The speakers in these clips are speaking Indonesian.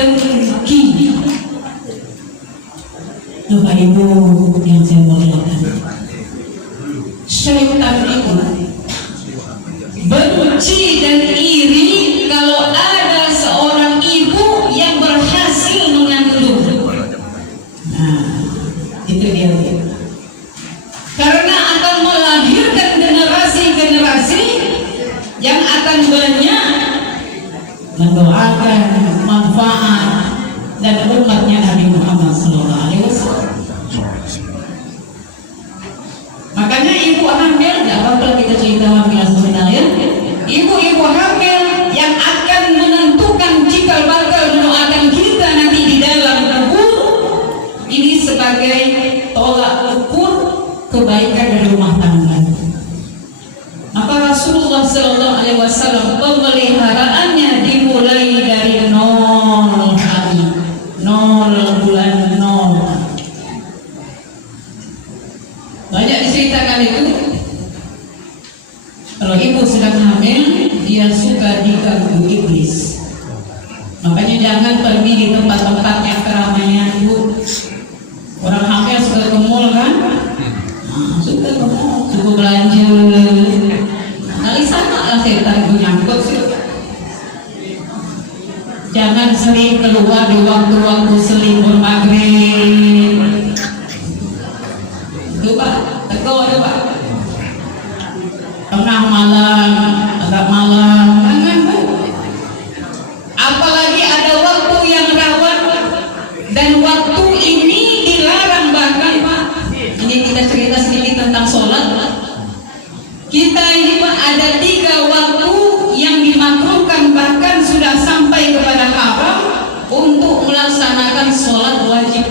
dengki. Bapak Ibu yang saya muliakan, syaitan itu benci dan iri kalau ada seorang ibu yang berhasil mengandung. Nah, itu dia. Karena akan melahirkan generasi-generasi yang akan banyak mendoakan manfaat dan umatnya Nabi Muhammad SAW. Makanya ibu hamil, tidak apa-apa kita cerita hamil sebenarnya. Ibu-ibu hamil yang akan menentukan cikal bakal mendoakan kita nanti di dalam kubur, ini sebagai tolak ukur kebaikan dari rumah tangga. Maka Rasulullah SAW pemeliharaannya dimulai dari 0 hari, 0 bulan, 0. Banyak diceritakan itu, kalau ibu sedang hamil, dia suka diganggu iblis. Makanya jangan pergi di tempat-tempat yang keramaian, Bu. Orang hamil suka ke mall kan? Suka ke mall, suka belanja. Kali sama lah setan itu nyangkut sih. Jangan sering keluar di waktu-waktu selimur maghrib. Itu Pak, tegur itu Pak. Tengah malam, agak malam, jangan Bu. Apalagi ada waktu yang rawan, dan waktu ini dilarang bahkan Pak. Ini kita cerita sedikit tentang sholat. Kita ini Pak ada 3 waktu yang dimakruhkan, bahkan sudah sampai kepada haram untuk melaksanakan sholat wajib.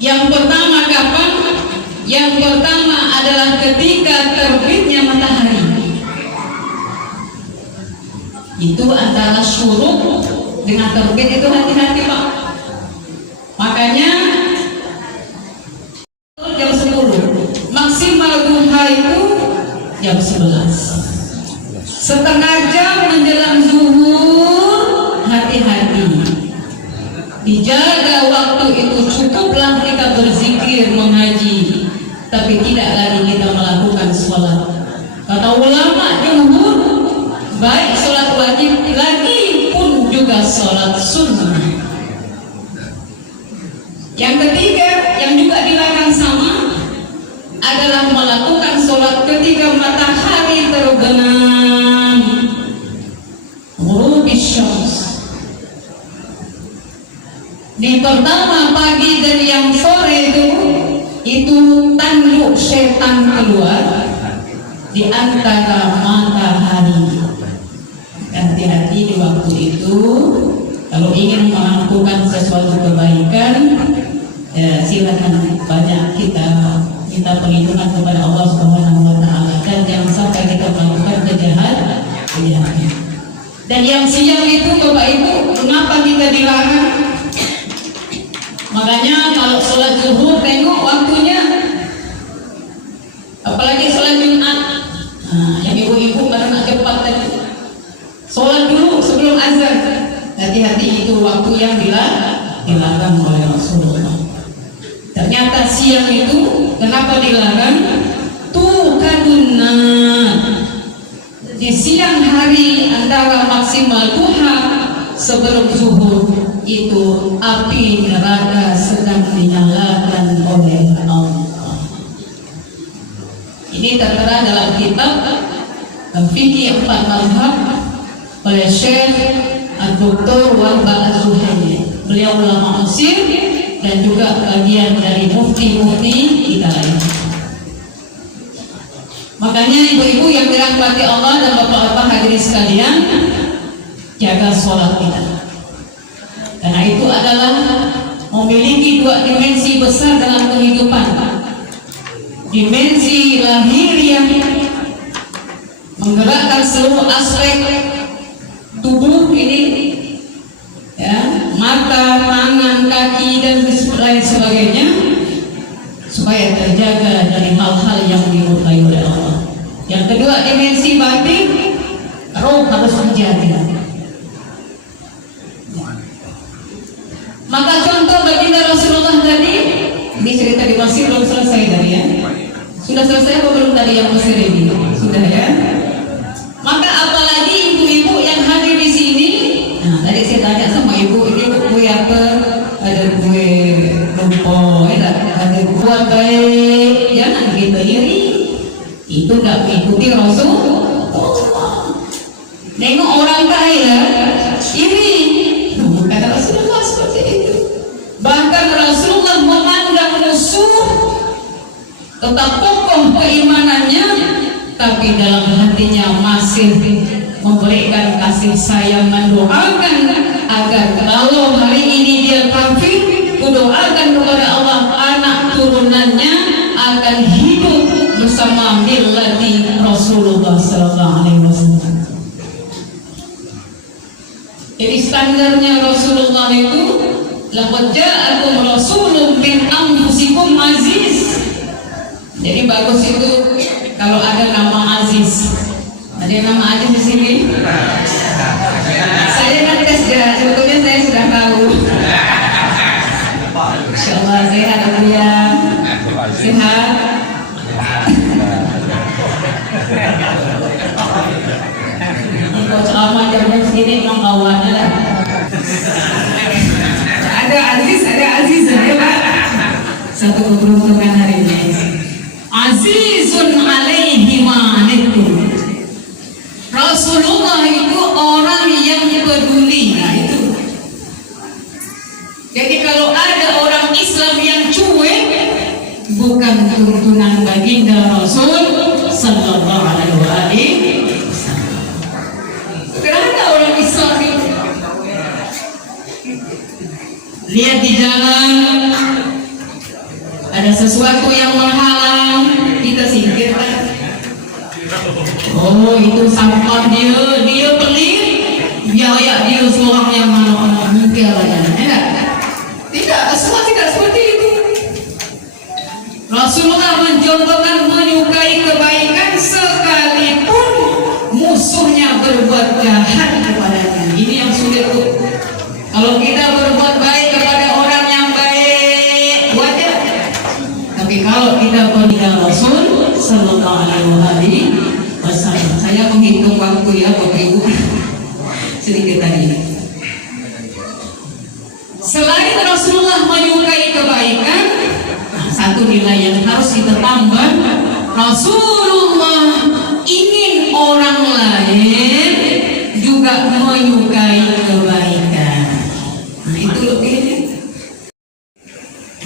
Yang pertama kapan? Yang pertama adalah ketika terbitnya matahari. Itu antara syuruk dengan terbit itu hati-hati Pak. Makanya jam 10, maksimal duha itu jam 11. Setengah jam menjelang zuhur, hati-hati. Dijaga waktu itu, cukuplah kita berzikir, mengaji, tapi tidak lagi kita melakukan sholat. Kata ulama jumhur, baik sholat wajib lagi pun juga sholat sunnah. Yang ketiga yang juga dilarang sama adalah melakukan sholat ketika matahari terbenam, ghurubis syams. Di pertama pagi dan yang sore itu tanduk setan keluar di antara matahari. Hati-hati di waktu itu. Kalau ingin melakukan sesuatu kebaikan, ya silakan banyak kita minta perlindungan kepada Allah Subhanahu wa taala, dan jangan sampai kita melakukan kejahatan. Dan yang siang itu Bapak Ibu, kenapa kita dilarang? Makanya kalau sholat zuhur tengok waktunya, apalagi sholat Jumat. Nah, yang ibu-ibu pada nak cepat tadi, sholat dulu sebelum azan. Hati-hati, itu waktu yang dilarang oleh Rasulullah. Ternyata siang itu kenapa dilarang? Tukadunna, di siang hari antara maksimal duha sebelum zuhur itu api neraka sedang dinyalakan oleh Allah. Ini tertera dalam kitab Fikih 4 Mazhab oleh Syekh Dr. Wahbah Az-Zuhaili. Beliau ulama Mesir dan juga bagian dari mufti-mufti kita lain. Makanya ibu-ibu yang dirahmati Allah dan bapak-bapak hadirin sekalian, jaga sholat kita. Karena itu adalah memiliki 2 dimensi besar dalam kehidupan. Dimensi lahiriah, menggerakkan seluruh aspek tubuh ini, ya, mata, tangan, kaki dan lain sebagainya, supaya terjaga dari hal-hal yang dimurkai oleh Allah. Yang kedua, dimensi batin, roh harus dijaga. belum selesai tadi ya? Sudah selesai apa belum tadi yang Mesir ini? Sudah ya? Maka apalagi ibu-ibu yang hadir di sini. Nah, tadi saya tanya sama ibu, ini kue apa? Ada kue rempong, ya, ada kue baik. Jangan kita iri. Itu nggak mengikuti Rasul. Nengok orang kaya, iri. Kata Rasulullah seperti itu. Bahkan Rasulullah memandang musuh, tetap kokoh keimanannya, tapi dalam hatinya masih memberikan kasih sayang, mendoakan agar kalau hari ini dia kafir, mendoakan kepada Allah anak turunannya akan hidup bersama millati Rasulullah sallallahu alaihi wasallam. Jadi standarnya Rasulullah itu laqad ja'akum rasulun min anfusikum aziz. Jadi bagus itu kalau ada nama Aziz. Ada nama Aziz di sini? Saya kan sudah, sebetulnya saya sudah tahu. Insyaallah sehat ya. Sehat. Kalau ceramah jam segini memang kawannya lah. Ada Aziz ya Pak. Satu keberuntungan hari ini. Azizun alaihi ma'anikum. Rasulullah itu orang yang peduli. Nah itu. Jadi kalau ada orang Islam yang cuek, bukan keturunan baginda Rasul sallallahu alaihi wasallam. Karena orang Islam itu lihat di jalan ada sesuatu yang menghalang, kita singkirkan. Oh itu sampah dia pelit, biaya dia seorang yang mana mungkin lah ya. Tidak, semua tidak seperti itu. Rasulullah mencontohkan menyukai kebaikan sekalipun musuhnya berbuat jahat kepadanya. Ini yang sulit tuh. Kalau kita berbuat baik kepada orang yang baik, wajar. Tapi kalau kita kepada Rasul sallallahu alaihi wasallam, saya menghitung waktu ya Bapak Ibu sedikit tadi. Selain Rasulullah menyukai kebaikan, satu nilai yang harus kita tambah, Rasulullah ingin orang lain juga menyukai kebaikan. Nah itu lebihnya.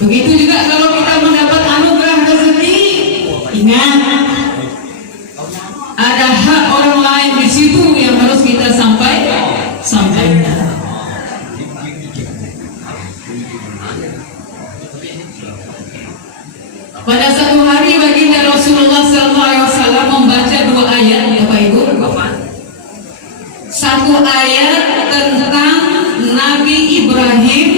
Begitu juga kalau kita mendapat anugerah rezeki, ingat ada hak orang lain di situ yang harus kita sampaikan. Pada satu hari baginda Rasulullah SAW membaca dua ayat, Bapak Ibu. Satu ayat tentang Nabi Ibrahim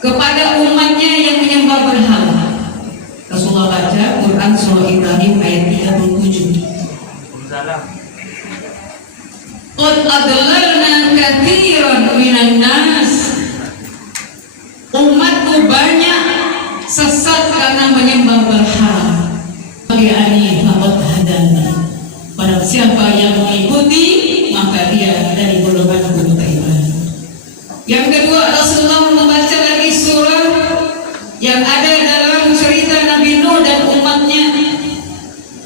kepada umatnya yang menyembah berhala. Rasulullah baca Quran surah Ibrahim ayat 37. Qad adlalna katsiran minan nas. Umatku banyak sesat karena menyembah berhala. Bagi fakat hadani. Pada siapa yang mengikuti maka dia dari golongan beriman. Yang kedua Rasulullah membaca lagi surah yang ada dalam cerita Nabi Nuh dan umatnya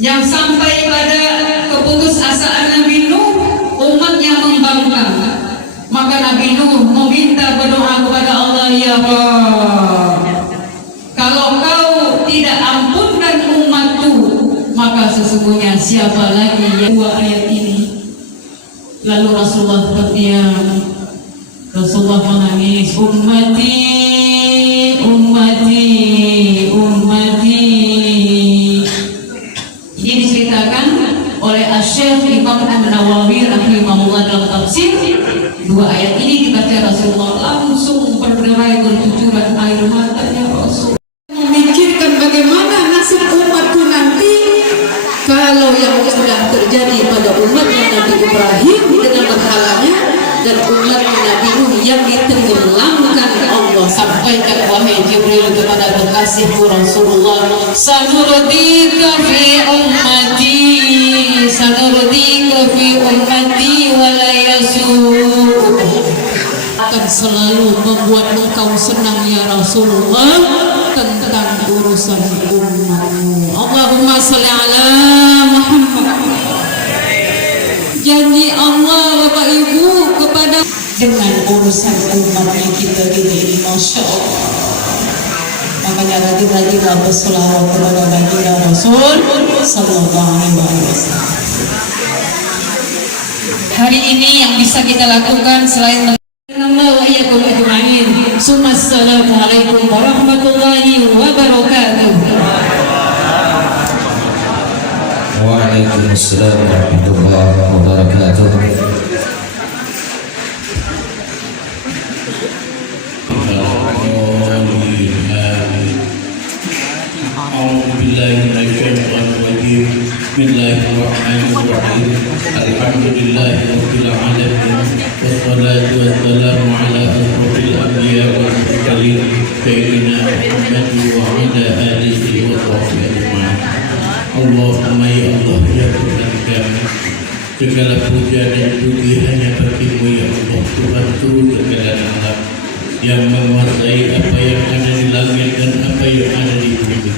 yang sampai pada keputusasaan Nabi Nuh, umatnya membangkang. Maka Nabi Nuh meminta berdoa kepada Allah, ya Allah, kalau kau tidak ampunkan umatku, maka sesungguhnya siapa lagi yang dua ayat ini. Lalu Rasulullah terdiam. Rasulullah menangis, ummati, ummati, ummati. Ini diceritakan oleh Asy-Syaikh Imam An-Nawawi rahimahullah dalam tafsir. Dua ayat ini dibaca Rasulullah langsung berderai bercucuran air matanya. Rasul memikirkan bagaimana nasib umatku nanti kalau yang sudah terjadi pada umatnya Nabi Ibrahim dengan berhalanya dan umatnya Nabi Nuh yang ditenggelamkan Allah. Sampaikan wahai Jibril kepada kekasihku Rasulullah, sanurdika fi ummati, sanurdika fi ummati wala yasur, akan selalu membuat engkau senang ya Rasulullah tentang urusan umatmu. Allahumma sholli ala Muhammad. Janji Allah Bapak Ibu kepada dengan urusan umatnya kita ini, Masya Allah. Makanya rajin-rajinlah berselawat kepada baginda Rasul Sallallahu Alaihi Wasallam. Hari ini yang bisa kita lakukan selain Assalamualaikum warahmatullahi wabarakatuh. Waalaikumsalam warahmatullahi wabarakatuh. Bismillahirrahmanirrahim. Alhamdulillahirabbil alamin. Wassalatu wassalamu ala asyrofil anbiya wal mursalin sayyidina Muhammad wa ala alihi wa sahbihi ajma'in. Allahumma ya Allah ya Tuhan kami, segala puja dan puji hanya bagi-Mu ya Allah, Tuhan seluruh segala alam yang menguasai apa yang ada di langit dan apa yang ada di bumi,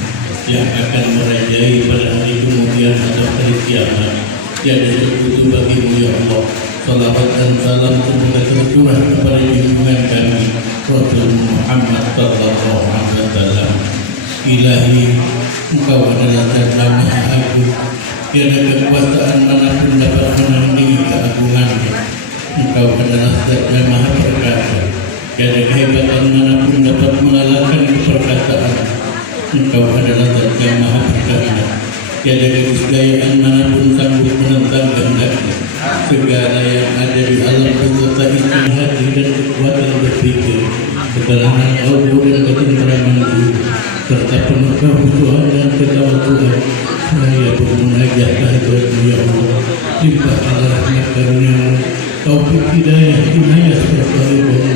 yang akan merajai pada hari kemudian atau hari kiamat. Tiada sekutu bagi-Mu ya Allah. Salawat dan salam semoga tercurah kepada junjungan kami Rasul Muhammad sallallahu alaihi wasallam. Ilahi, Engkau adalah Zat Maha Agung. Tiada kekuasaan manapun dapat menandingi keagungan-Mu. Engkau adalah Zat yang Maha Perkasa. Tiada kehebatan manapun dapat mengalahkan keperkasaan. Engkau adalah Zat yang Maha Perkasa. Tiada keniscayaan manapun sanggup menentang kehendak-Mu. Segala yang ada di alam beserta isi hati dan kekuatan berpikir, keterangan kalbu dan ketenteraman jiwa, serta penuh kehusuan dan ketawaduan, saya bermunajat kehadirat-Mu ya Allah. Limpahkanlah rahmat karunia-Mu, taufik hidayah serta ridha-Mu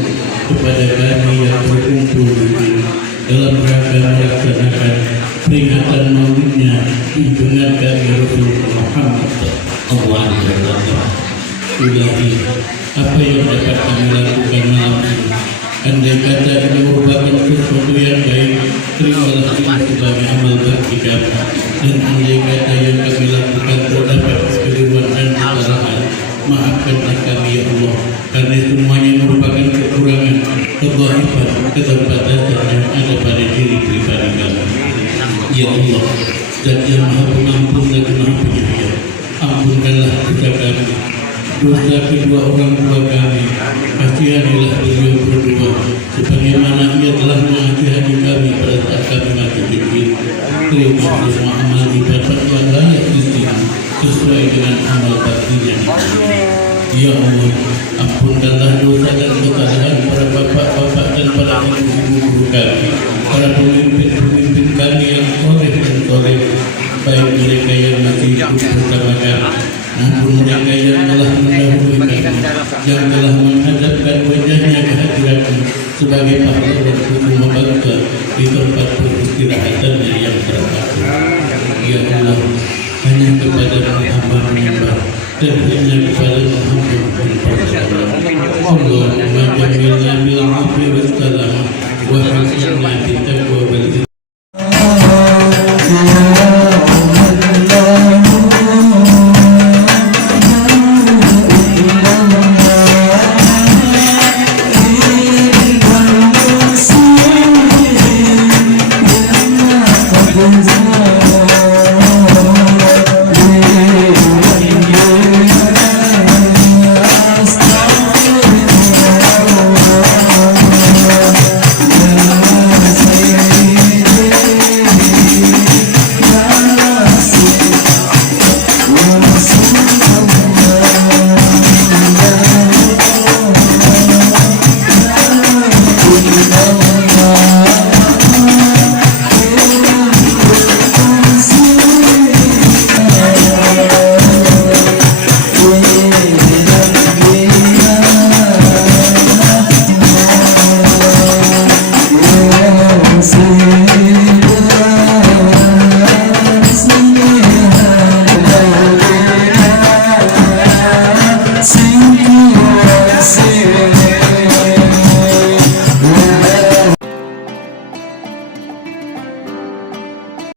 kepada kami yang berkumpul di sini dalam rangka melaksanakan peringatan maulidnya junjungan kami Rasul Muhammad sallallahu alaihi wasallam. Ilahi, apa yang dapat kami lakukan malam ini? Andai kata ini merupakan sesuatu yang baik, terimalah ini sebagai amal bakti kami. Dan andai kata yang kami lakukan terdapat kekeliruan dan kesalahan, maafkanlah kami ya Allah, karena semuanya merupakan kekurangan, kedhaifan, keterbatasan yang ada pada diri pribadi kami. Ya Allah, Zat yang Maha Pengampun lagi Maha Penyayang, ampunkanlah dosa kami, dosa kedua orang tua kami. Kasihanilah beliau berdua, sebagaimana ia telah mengasihani kami pada saat kami masih kecil. Terima semua amal ibadah yang layak di sini sesuai dengan amal baktinya. Ya Allah, ampunkanlah dosa dan kesalahan para bapak-bapak dan para ibu-ibu kami, para pemimpin-pemimpin kami yang soleh dan soleh, baik mereka yang masih hidup bersama kami maupun mereka yang telah mendahului kami, yang telah menghadapkan wajahnya ke hadirat-Mu sebagai pahlawan umum bangsa di tempat peristirahatannya yang terpadu. Ya Allah, hanya kepada-Mu hamba menyembah dan hanya kepada-Mu hamba berpercaya. Allahumma jamilna bil afi wassalam wa hasilna bitaqwa wal